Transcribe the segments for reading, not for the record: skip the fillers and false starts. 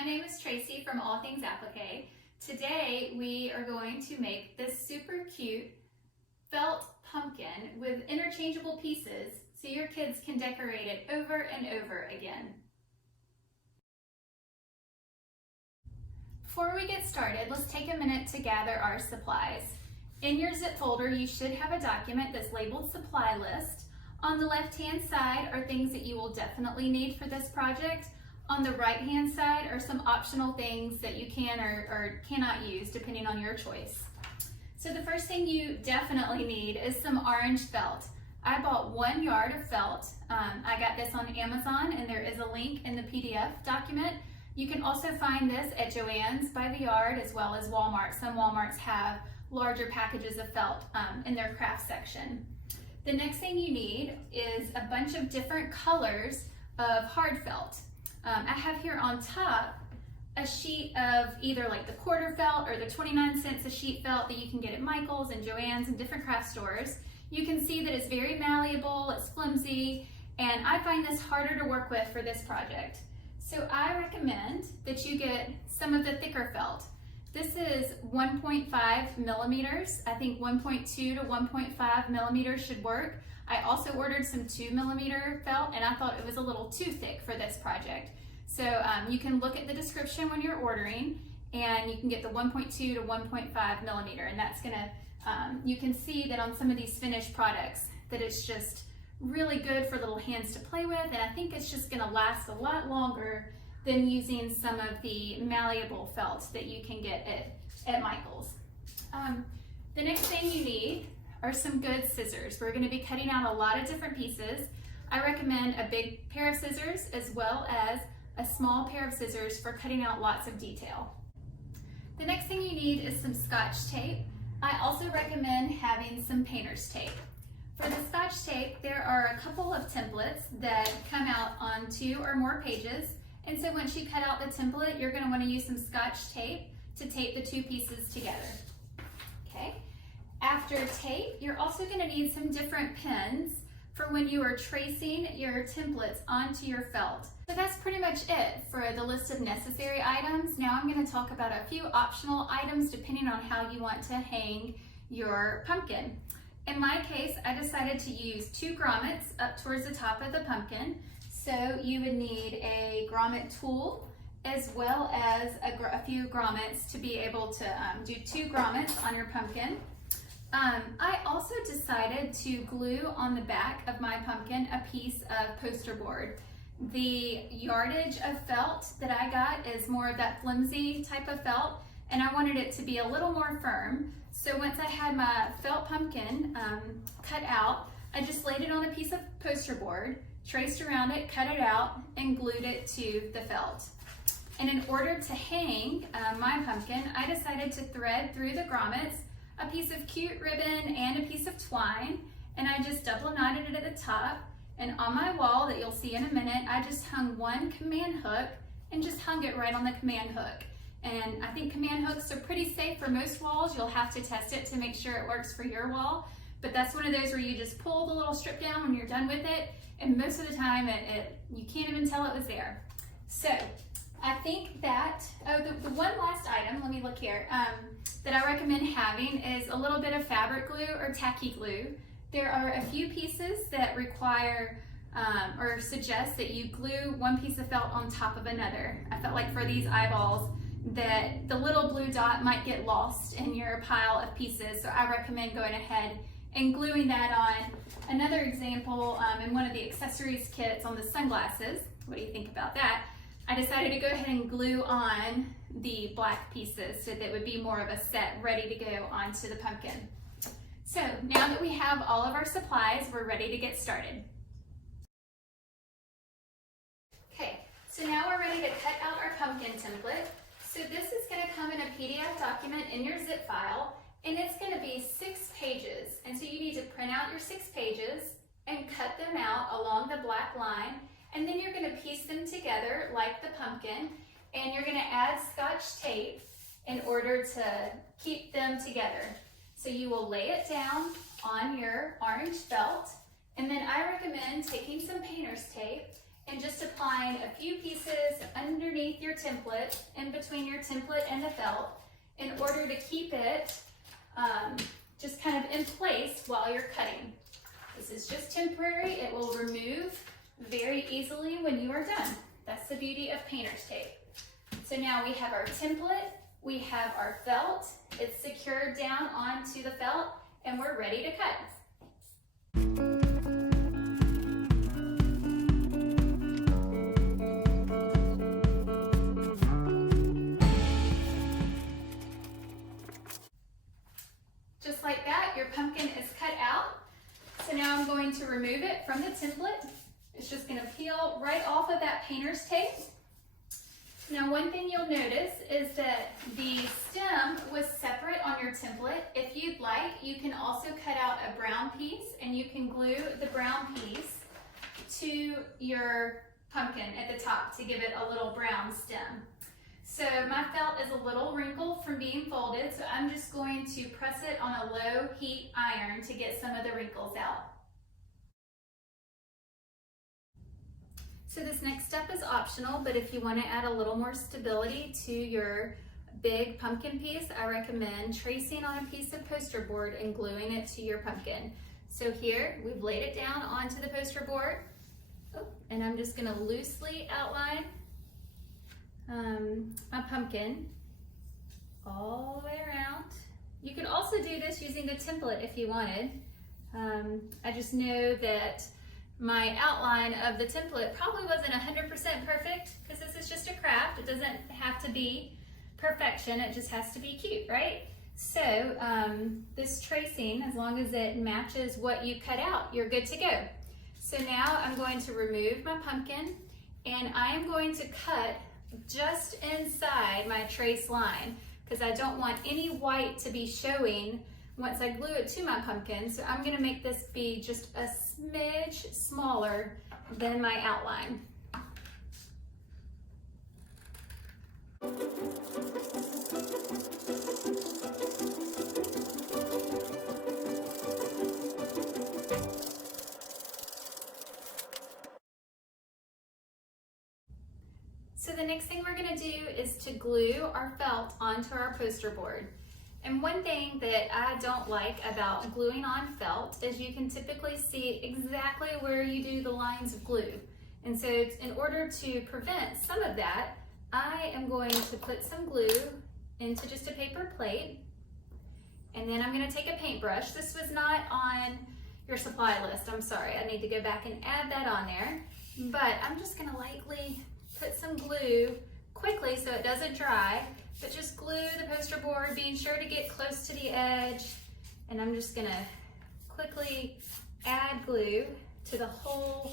My name is Tracy from All Things Applique. Today we are going to make this super cute felt pumpkin with interchangeable pieces so your kids can decorate it over and over again. Before we get started, let's take a minute to gather our supplies. In your zip folder, you should have a document that's labeled supply list. On the left-hand side are things that you will definitely need for this project. On the right-hand side are some optional things that you can or cannot use depending on your choice. So the first thing you definitely need is some orange felt. I bought 1 yard of felt. I got this on Amazon and there is a link in the PDF document. You can also find this at Joann's by the yard as well as Walmart. Some Walmarts have larger packages of felt in their craft section. The next thing you need is a bunch of different colors of hard felt. I have here on top a sheet of either like the quarter felt or the 29 cents a sheet felt that you can get at Michael's and Joann's and different craft stores. You can see that it's very malleable, it's flimsy, and I find this harder to work with for this project. So I recommend that you get some of the thicker felt. This is 1.5 millimeters. I think 1.2 to 1.5 millimeters should work. I also ordered some 2 millimeter felt and I thought it was a little too thick for this project. So you can look at the description when you're ordering and you can get the 1.2 to 1.5 millimeter, and that's gonna, you can see that on some of these finished products that it's just really good for little hands to play with, and I think it's just gonna last a lot longer than using some of the malleable felt that you can get at Michael's. The next thing you need are some good scissors. We're gonna be cutting out a lot of different pieces. I recommend a big pair of scissors as well as a small pair of scissors for cutting out lots of detail. The next thing you need is some Scotch tape. I also recommend having some painter's tape. For the Scotch tape, there are a couple of templates that come out on 2 or more pages. And so once you cut out the template, you're going to want to use some Scotch tape to tape the 2 pieces together. Okay. After tape, you're also going to need some different pens for when you are tracing your templates onto your felt. So that's pretty much it for the list of necessary items. Now I'm going to talk about a few optional items depending on how you want to hang your pumpkin. In my case, I decided to use 2 grommets up towards the top of the pumpkin. So you would need a grommet tool as well as a few grommets to be able to do 2 grommets on your pumpkin. I also decided to glue on the back of my pumpkin a piece of poster board. The yardage of felt that I got is more of that flimsy type of felt, and I wanted it to be a little more firm. So once I had my felt pumpkin cut out, I just laid it on a piece of poster board, traced around it, cut it out, and glued it to the felt. And in order to hang my pumpkin, I decided to thread through the grommets a piece of cute ribbon and a piece of twine, and I just double knotted it at the top. And on my wall that you'll see in a minute, I just hung 1 command hook and just hung it right on the command hook. And I think command hooks are pretty safe for most walls. You'll have to test it to make sure it works for your wall, but that's one of those where you just pull the little strip down when you're done with it, and most of the time you can't even tell it was there. So I think that, the one last item, let me look here, that I recommend having is a little bit of fabric glue or tacky glue. There are a few pieces that require or suggest that you glue 1 piece of felt on top of another. I felt like for these eyeballs that the little blue dot might get lost in your pile of pieces, so I recommend going ahead and gluing that on. Another example, in one of the accessories kits on the sunglasses, what do you think about that? I decided to go ahead and glue on the black pieces so that it would be more of a set ready to go onto the pumpkin. So now that we have all of our supplies, we're ready to get started. Okay, so now we're ready to cut out our pumpkin template. So this is going to come in a PDF document in your zip file, and it's going to be 6 pages. And so you need to print out your 6 pages and cut them out along the black line. And then you're going to piece them together like the pumpkin, and you're going to add Scotch tape in order to keep them together. So you will lay it down on your orange felt, and then I recommend taking some painter's tape and just applying find a few pieces underneath your template, in between your template and the felt, in order to keep it just kind of in place while you're cutting. This is just temporary. It will remove very easily when you are done. That's the beauty of painter's tape. So now we have our template, we have our felt, it's secured down onto the felt, and we're ready to cut. Just like that, your pumpkin is cut out. So now I'm going to remove it from the template. It's just going to peel right off of that painter's tape. Now one thing you'll notice is that the stem was separate on your template. If you'd like, you can also cut out a brown piece and you can glue the brown piece to your pumpkin at the top to give it a little brown stem. So my felt is a little wrinkled from being folded, so I'm just going to press it on a low heat iron to get some of the wrinkles out. So this next step is optional, but if you want to add a little more stability to your big pumpkin piece, I recommend tracing on a piece of poster board and gluing it to your pumpkin. So here, we've laid it down onto the poster board, and I'm just going to loosely outline my pumpkin all the way around. You could also do this using the template if you wanted. I just know that my outline of the template probably wasn't 100% perfect because this is just a craft. It doesn't have to be perfection, it just has to be cute, right? So this tracing, as long as it matches what you cut out, you're good to go. So now I'm going to remove my pumpkin and I am going to cut just inside my trace line because I don't want any white to be showing once I glue it to my pumpkin. So I'm going to make this be just a smidge smaller than my outline. So the next thing we're going to do is to glue our felt onto our poster board. And one thing that I don't like about gluing on felt is you can typically see exactly where you do the lines of glue. And so in order to prevent some of that, I am going to put some glue into just a paper plate. And then I'm going to take a paintbrush. This was not on your supply list. I'm sorry. I need to go back and add that on there. But I'm just going to lightly put some glue quickly so it doesn't dry, but just glue the poster board, being sure to get close to the edge. And I'm just gonna quickly add glue to the whole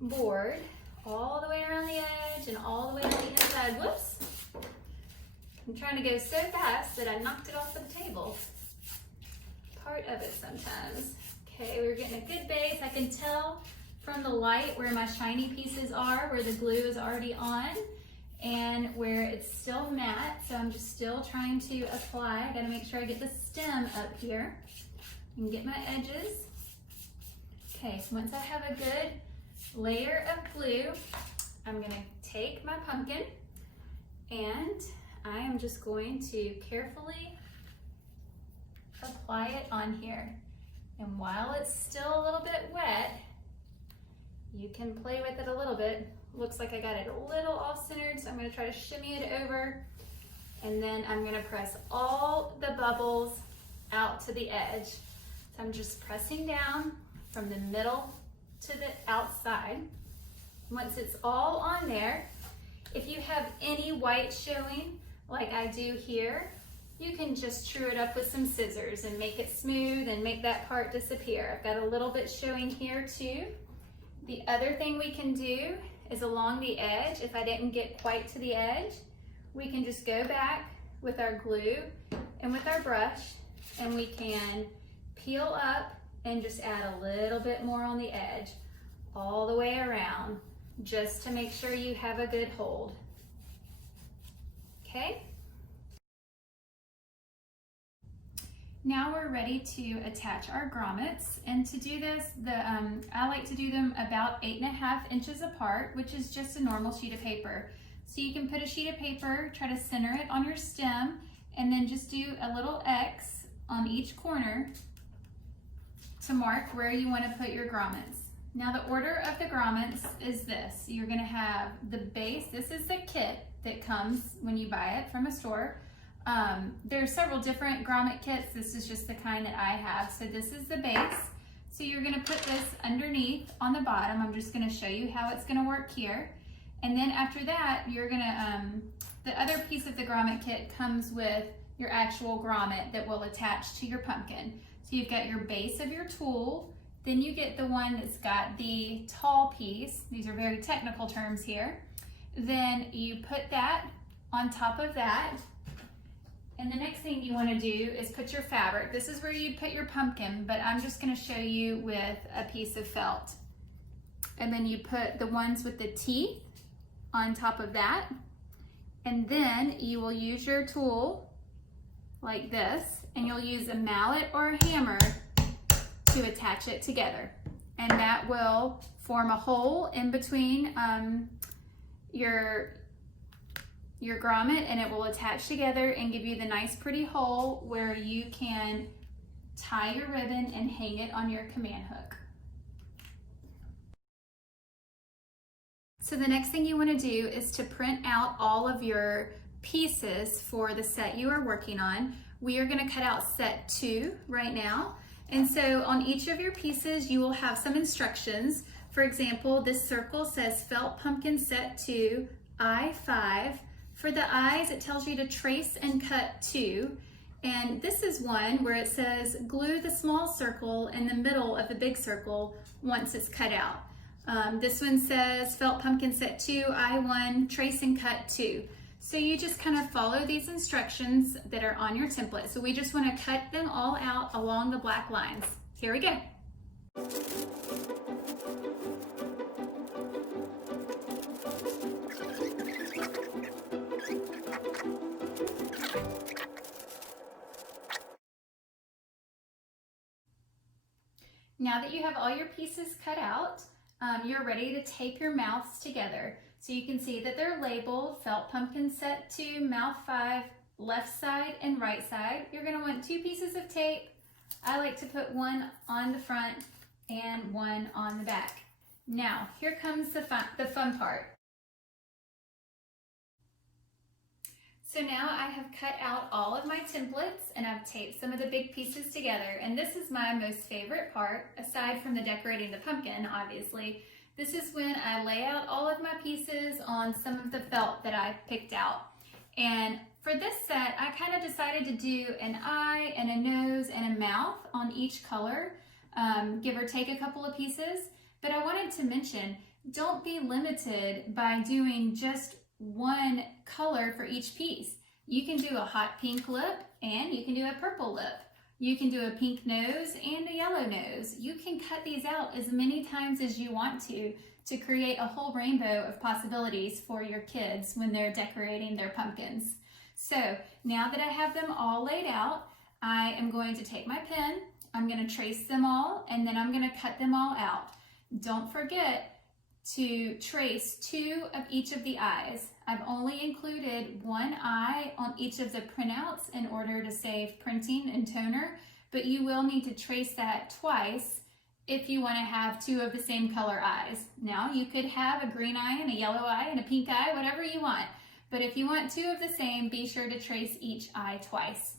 board, all the way around the edge and all the way on the inside. Whoops. I'm trying to go so fast that I knocked it off of the table. Part of it sometimes. Okay, we're getting a good base. I can tell from the light where my shiny pieces are, where the glue is already on, and where it's still matte. So I'm just still trying to apply. I gotta make sure I get the stem up here and get my edges. Okay, so once I have a good layer of glue, I'm gonna take my pumpkin and I am just going to carefully apply it on here. And while it's still a little bit wet, you can play with it a little bit. Looks like I got it a little off-centered, so I'm gonna try to shimmy it over. And then I'm gonna press all the bubbles out to the edge. So I'm just pressing down from the middle to the outside. Once it's all on there, if you have any white showing, like I do here, you can just true it up with some scissors and make it smooth and make that part disappear. I've got a little bit showing here too. The other thing we can do is along the edge, if I didn't get quite to the edge, we can just go back with our glue and with our brush and we can peel up and just add a little bit more on the edge all the way around just to make sure you have a good hold. Okay? Now we're ready to attach our grommets, and to do this, I like to do them about 8.5 inches apart, which is just a normal sheet of paper. So you can put a sheet of paper, try to center it on your stem, and then just do a little X on each corner to mark where you want to put your grommets. Now the order of the grommets is this. You're going to have the base. This is the kit that comes when you buy it from a store. There are several different grommet kits. This is just the kind that I have. So this is the base. So you're going to put this underneath on the bottom. I'm just going to show you how it's going to work here. And then after that, you're going to, the other piece of the grommet kit comes with your actual grommet that will attach to your pumpkin. So you've got your base of your tool. Then you get the one that's got the tall piece. These are very technical terms here. Then you put that on top of that. And the next thing you want to do is put your fabric. This is where you'd put your pumpkin, but I'm just going to show you with a piece of felt. And then you put the ones with the teeth on top of that. And then you will use your tool like this, and you'll use a mallet or a hammer to attach it together. And that will form a hole in between your grommet, and it will attach together and give you the nice pretty hole where you can tie your ribbon and hang it on your command hook. So the next thing you want to do is to print out all of your pieces for the set you are working on. We are going to cut out set 2 right now. And so on each of your pieces, you will have some instructions. For example, this circle says felt pumpkin set 2, I5. For the eyes, it tells you to trace and cut 2. And this is one where it says glue the small circle in the middle of the big circle once it's cut out. This one says felt pumpkin set 2, I1, trace and cut 2. So you just kind of follow these instructions that are on your template. So we just want to cut them all out along the black lines. Here we go. Now that you have all your pieces cut out, you're ready to tape your mouths together. So you can see that they're labeled felt pumpkin set 2, mouth 5, left side and right side. You're going to want 2 pieces of tape. I like to put one on the front and one on the back. Now, here comes the fun part. So now I have cut out all of my templates and I've taped some of the big pieces together. And this is my most favorite part, aside from the decorating the pumpkin, obviously. This is when I lay out all of my pieces on some of the felt that I picked out. And for this set, I kind of decided to do an eye and a nose and a mouth on each color, give or take a couple of pieces. But I wanted to mention, don't be limited by doing just one color for each piece. You can do a hot pink lip and you can do a purple lip. You can do a pink nose and a yellow nose. You can cut these out as many times as you want to create a whole rainbow of possibilities for your kids when they're decorating their pumpkins. So now that I have them all laid out, I am going to take my pen, I'm going to trace them all, and then I'm going to cut them all out. Don't forget to trace 2 of each of the eyes. I've only included 1 eye on each of the printouts in order to save printing and toner, but you will need to trace that twice if you want to have 2 of the same color eyes. Now you could have a green eye and a yellow eye and a pink eye, whatever you want, but if you want 2 of the same, be sure to trace each eye twice.